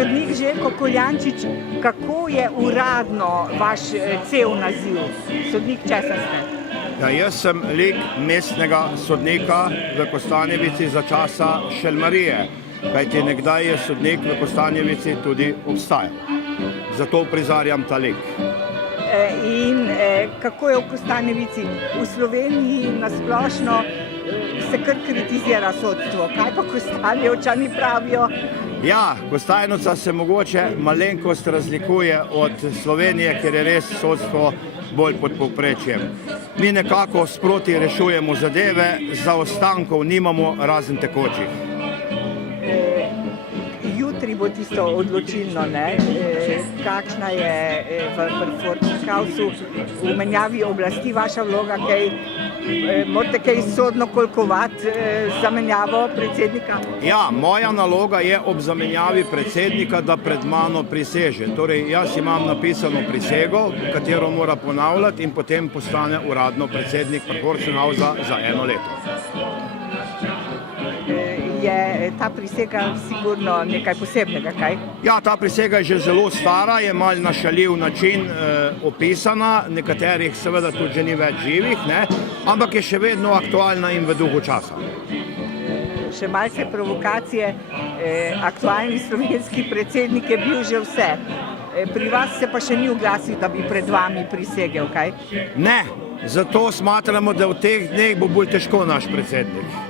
Sodnik Željko Koljančič, kako je uradno vaš cel naziv? Sodnik česa ste? Ja, jaz sem lik mestnega sodnika v Kostanjevici za časa Šelmarije, kajti nekdaj je sodnik v Kostanjevici tudi obstajal. Zato prizarjam ta lik. In kako je v Kostanjevici? V Sloveniji nasplošno se kar kritizira sodstvo. Kaj pa Kostanjevčani pravijo? Ja, Kostanjevca se mogoče malenkost razlikuje od Slovenije, ker je res sodstvo bolj pod povprečjem. Mi nekako sproti rešujemo zadeve, zaostankov nimamo razen tekočih. Jutri bo tisto odločilno, ne? Kakšna je v Fortis Hausu v menjavi oblasti vaša vloga, morate kaj sodno kolkovati zamenjavo predsednika? Ja, moja naloga je ob zamenjavi predsednika, da pred mano priseže. Torej, jaz imam napisano prisego, katero mora ponavljati in potem postane uradno predsednik Fortis Hausa za 1 leto. Je ta prisega sigurno nekaj posebnega, kaj? Ja, ta prisega je že zelo stara, je malo na šaljiv način opisana, nekaterih seveda tudi že ni več živih, ne? Ampak je še vedno aktualna in v duhu časa. Še malce provokacije, aktualni slovenski predsednik je bil že vse. Pri vas se pa še ni oglasil, da bi pred vami prisegel, kaj? Ne, zato smatramo, da v teh dneh bo bolj težko naš predsednik.